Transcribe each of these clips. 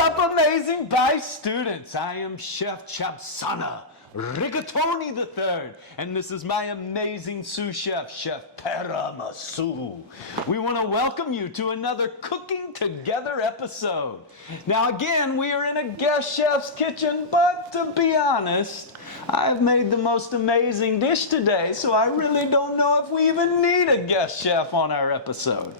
up, amazing Vice students? I am Chef Chapsana Rigatoni III, and this is my amazing sous chef, Chef Paramasu. We want to welcome you to another Cooking Together episode. Now again, we are in a guest chef's kitchen, but to be honest, I've made the most amazing dish today, so I really don't know if we even need a guest chef on our episode.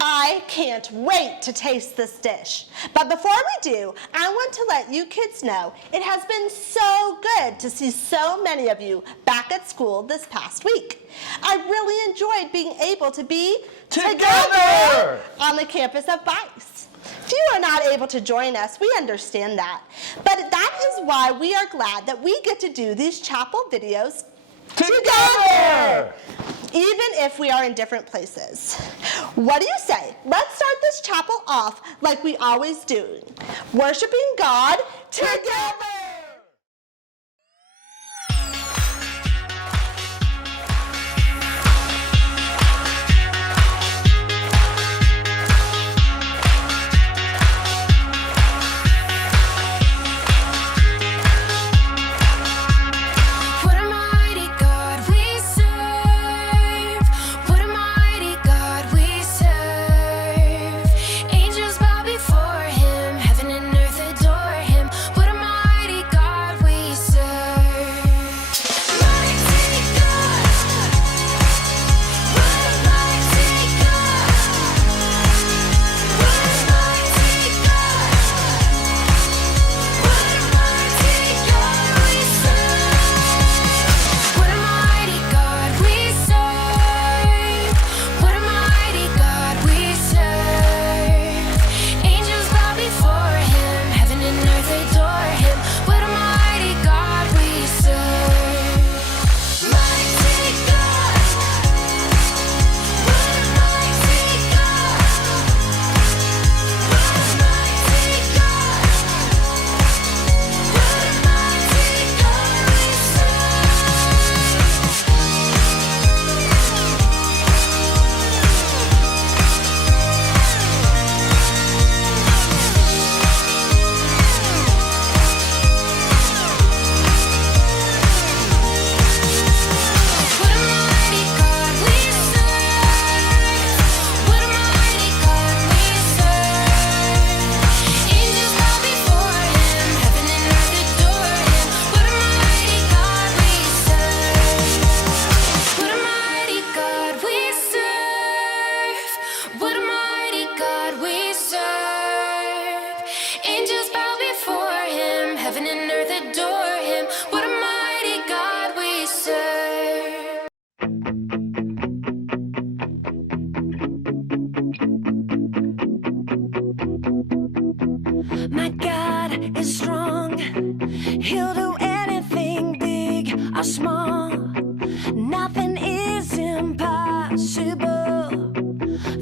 I can't wait to taste this dish. But before we do, I want to let you kids know it has been so good to see so many of you back at school this past week. I really enjoyed being able to be together on the campus of Vice. If you are not able to join us, we understand that. But that is why we are glad that we get to do these chapel videos together, even if we are in different places. What do you say? Let's start this chapel off like we always do, worshiping God together. My God is strong. He'll do anything big or small. Nothing is impossible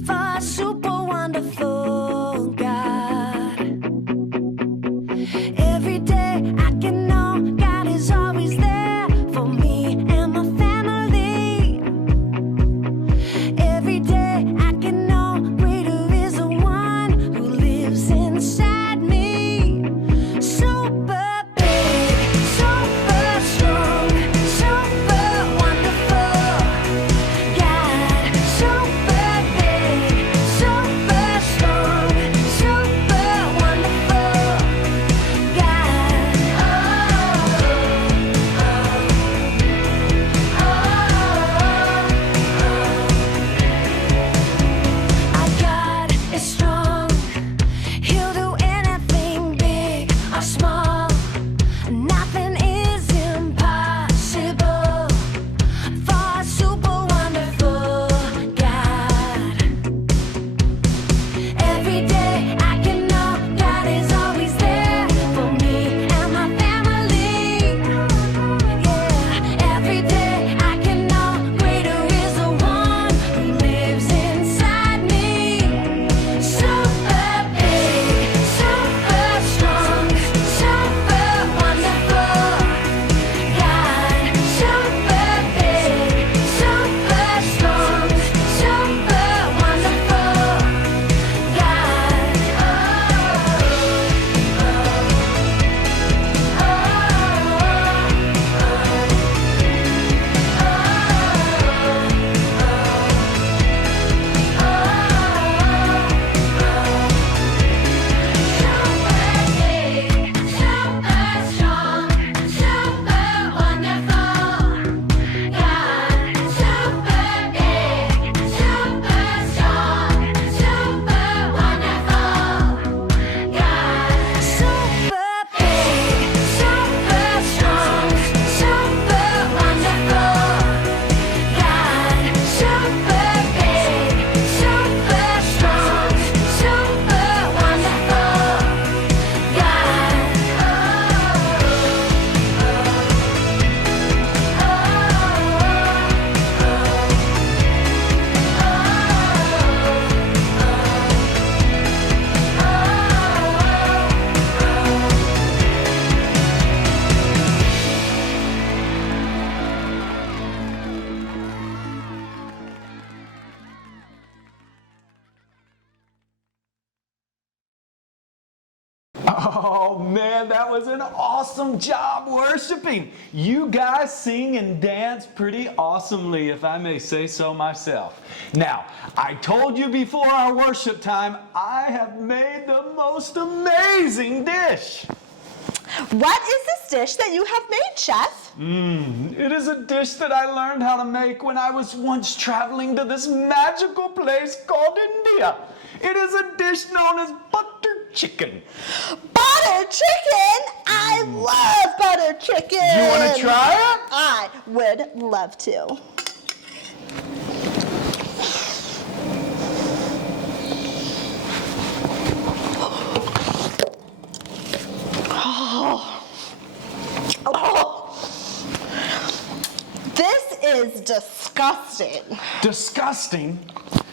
for a super wonderful God. Every day I can know God is always there for me and my family. Every day I can know greater is the one who lives inside me. Super big, super strong, super wonderful God. So Oh man, that was an awesome job worshiping. You guys sing and dance pretty awesomely, if I may say so myself. Now, I told you before our worship time, I have made the most amazing dish. What is this dish that you have made, Chef? It is a dish that I learned how to make when I was once traveling to this magical place called India. It is a dish known as butter chicken. Butter chicken? I love butter chicken. You want to try it? I would love to. This is disgusting. Disgusting?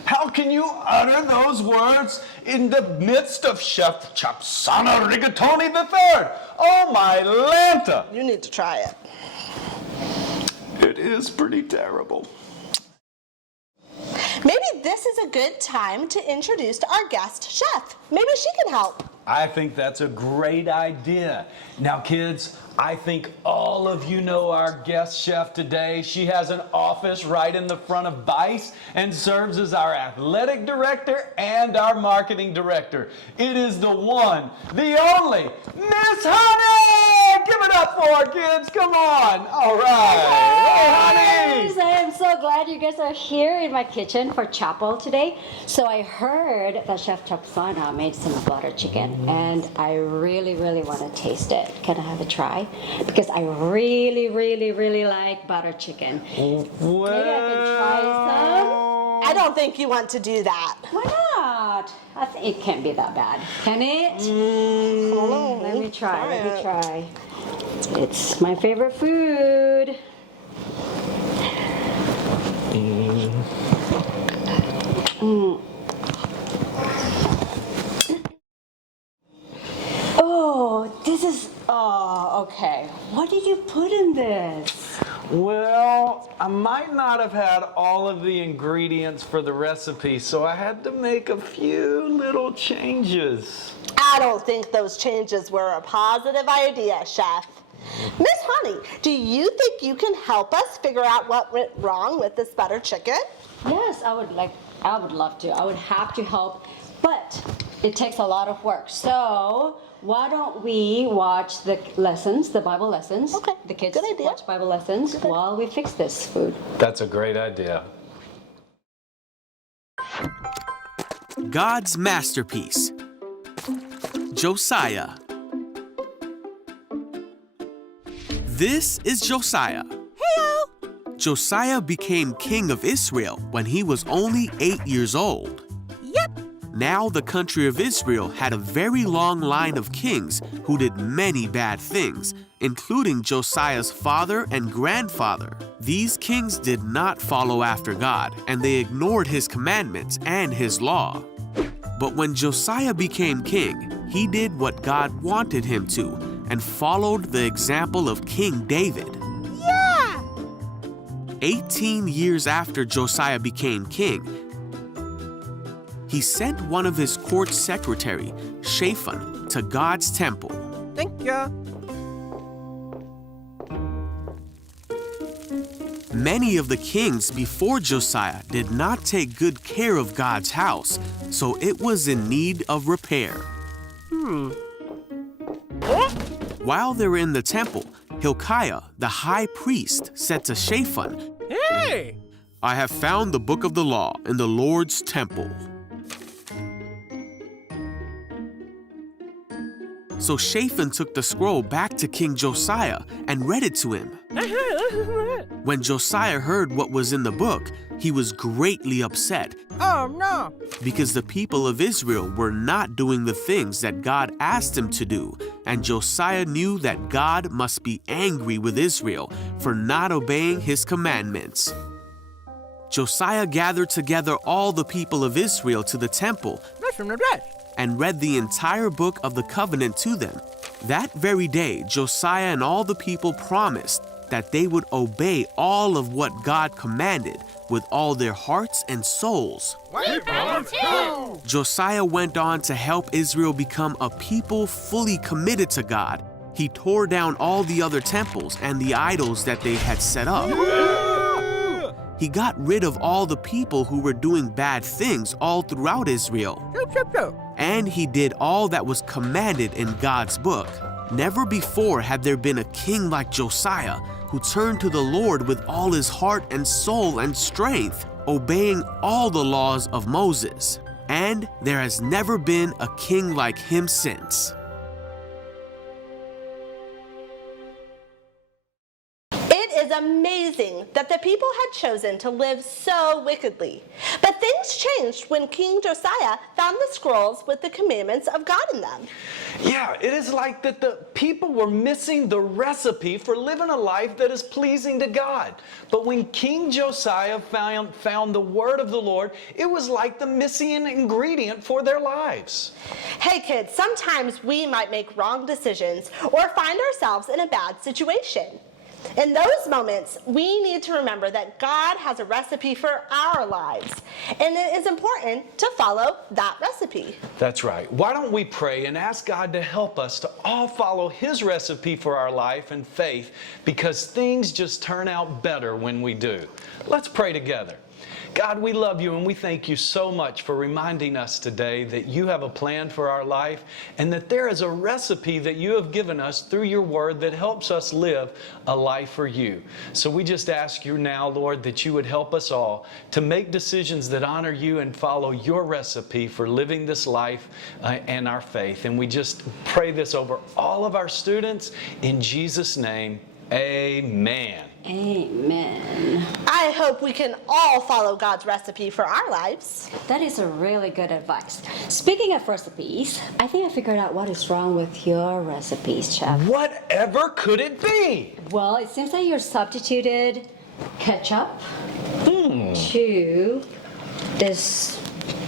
How can you utter those words in the midst of Chef Chapsana Rigatoni III? Oh my Lanta! You need to try it. It is pretty terrible. Maybe this is a good time to introduce our guest chef. Maybe she can help. I think that's a great idea. Now, kids, I think all of you know our guest chef today. She has an office right in the front of Vice and serves as our athletic director and our marketing director. It is the one, the only, Miss Hani! Give it up for her, kids. Come on. All right. Hey, Guys, I am so glad you guys are here in my kitchen for chapel today. So I heard that Chef Chapsana made some butter chicken, and I really want to taste it. Can I have a try? Because I really like butter chicken. Maybe I can try some. I don't think you want to do that. Why not? I think it can't be that bad. Can it? Let me try. It's my favorite food. Oh, okay. What did you put in this? Well, I might not have had all of the ingredients for the recipe, so I had to make a few little changes. I don't think those changes were a positive idea, Chef. Miss Honey, do you think you can help us figure out what went wrong with this butter chicken? Yes, I would love to. I would have to help, but it takes a lot of work. So why don't we watch the lessons, the Bible lessons? Okay, The kids good idea. watch Bible lessons while we fix this food. That's a great idea. God's masterpiece, Josiah. This is Josiah. Heyo! Josiah became king of Israel when he was only 8 years old. Yep. Now the country of Israel had a very long line of kings who did many bad things, including Josiah's father and grandfather. These kings did not follow after God, and they ignored his commandments and his law. But when Josiah became king, he did what God wanted him to and followed the example of King David. Yeah! 18 years after Josiah became king, he sent one of his court secretary, Shaphan, to God's temple. Thank you. Many of the kings before Josiah did not take good care of God's house, so it was in need of repair. While they were in the temple, Hilkiah, the high priest, said to Shaphan, Hey! "I have found the book of the law in the Lord's temple." So Shaphan took the scroll back to King Josiah and read it to him. When Josiah heard what was in the book, he was greatly upset Oh no! because the people of Israel were not doing the things that God asked them to do, and Josiah knew that God must be angry with Israel for not obeying his commandments. Josiah gathered together all the people of Israel to the temple That's from the dash. and read the entire book of the covenant to them. That very day, Josiah and all the people promised that they would obey all of what God commanded, with all their hearts and souls. We volunteer. Josiah went on to help Israel become a people fully committed to God. He tore down all the other temples and the idols that they had set up. He got rid of all the people who were doing bad things all throughout Israel. And he did all that was commanded in God's book. Never before had there been a king like Josiah who turned to the Lord with all his heart and soul and strength, obeying all the laws of Moses. And there has never been a king like him since. It is amazing that the people had chosen to live so wickedly. But things changed when King Josiah found the scrolls with the commandments of God in them. Yeah, it is like that the people were missing the recipe for living a life that is pleasing to God. But when King Josiah found the word of the Lord, it was like the missing ingredient for their lives. Hey kids, sometimes we might make wrong decisions or find ourselves in a bad situation. In those moments, we need to remember that God has a recipe for our lives, and it is important to follow that recipe. That's right. Why don't we pray and ask God to help us to all follow His recipe for our life and faith, because things just turn out better when we do. Let's pray together. God, we love you and we thank you so much for reminding us today that you have a plan for our life and that there is a recipe that you have given us through your word that helps us live a life for you. So we just ask you now, Lord, that you would help us all to make decisions that honor you and follow your recipe for living this life and our faith. And we just pray this over all of our students in Jesus' name. Amen. Amen. I hope we can all follow God's recipe for our lives. That is a really good advice. Speaking of recipes, I think I figured out what is wrong with your recipes, Chef. Whatever could it be? Well, it seems that you substituted ketchup to this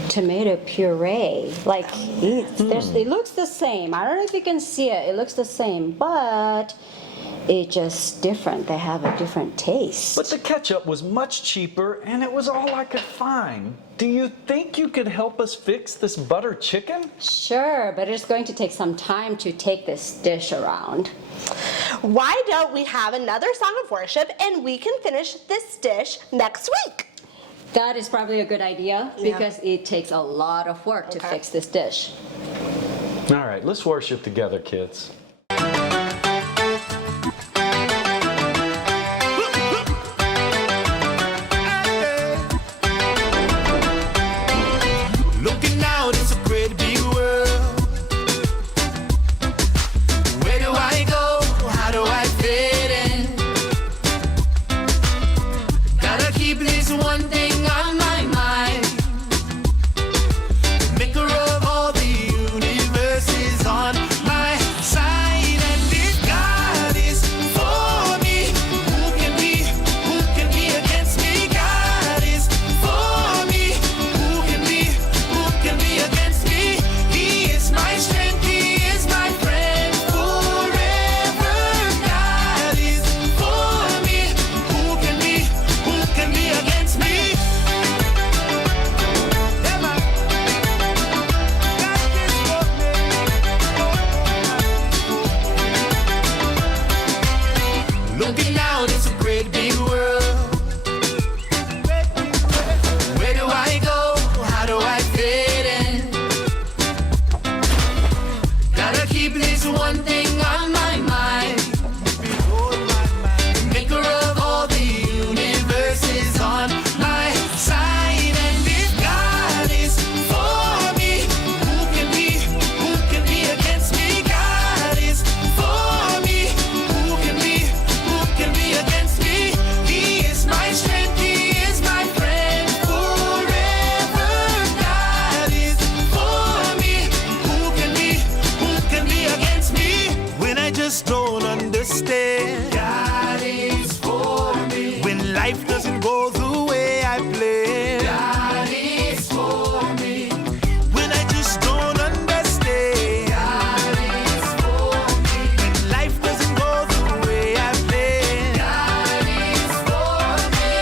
tomato puree. Like, it looks the same. I don't know if you can see it. It looks the same, but it's just different. They have a different taste. But the ketchup was much cheaper and it was all I could find. Do you think you could help us fix this butter chicken? Sure, but it's going to take some time to take this dish around. Why don't we have another song of worship and we can finish this dish next week? That is probably a good idea because it takes a lot of work to fix this dish. All right, let's worship together, kids. Looking out, it's a great big world. Where do I go? How do I fit in? Gotta keep this one thing on my mind. The maker of all the universe is on my side. And if God is for me, who can be against me? God is for me, who can be against me? He is my strength, He is my friend forever. God is for me, who can be against me? Yeah, man. God is for me. Looking out, it's a great big world. Where do I go? How do I fit in? Gotta keep this one thing on my mind. The maker of all the universe is on my side. And if God is for me, who can be against me? God is for me, who can be against me? He is my strength, He is my friend forever. God is for me, who can be against me? When I just don't understand, God is for me. When life doesn't go the way I planned, God is for me. When I just don't understand, God is for me. When life doesn't go the way I planned, God is for me.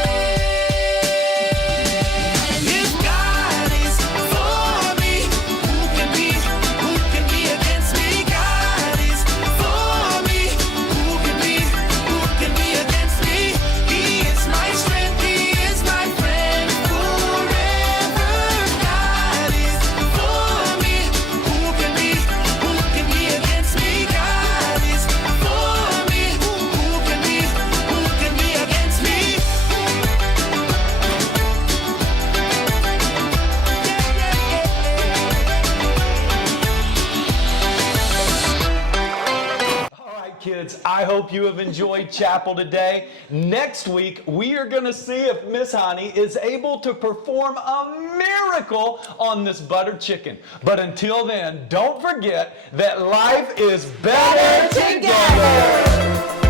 I hope you have enjoyed chapel today. Next week, we are going to see if Miss Hani is able to perform a miracle on this butter chicken. But until then, don't forget that life is better together.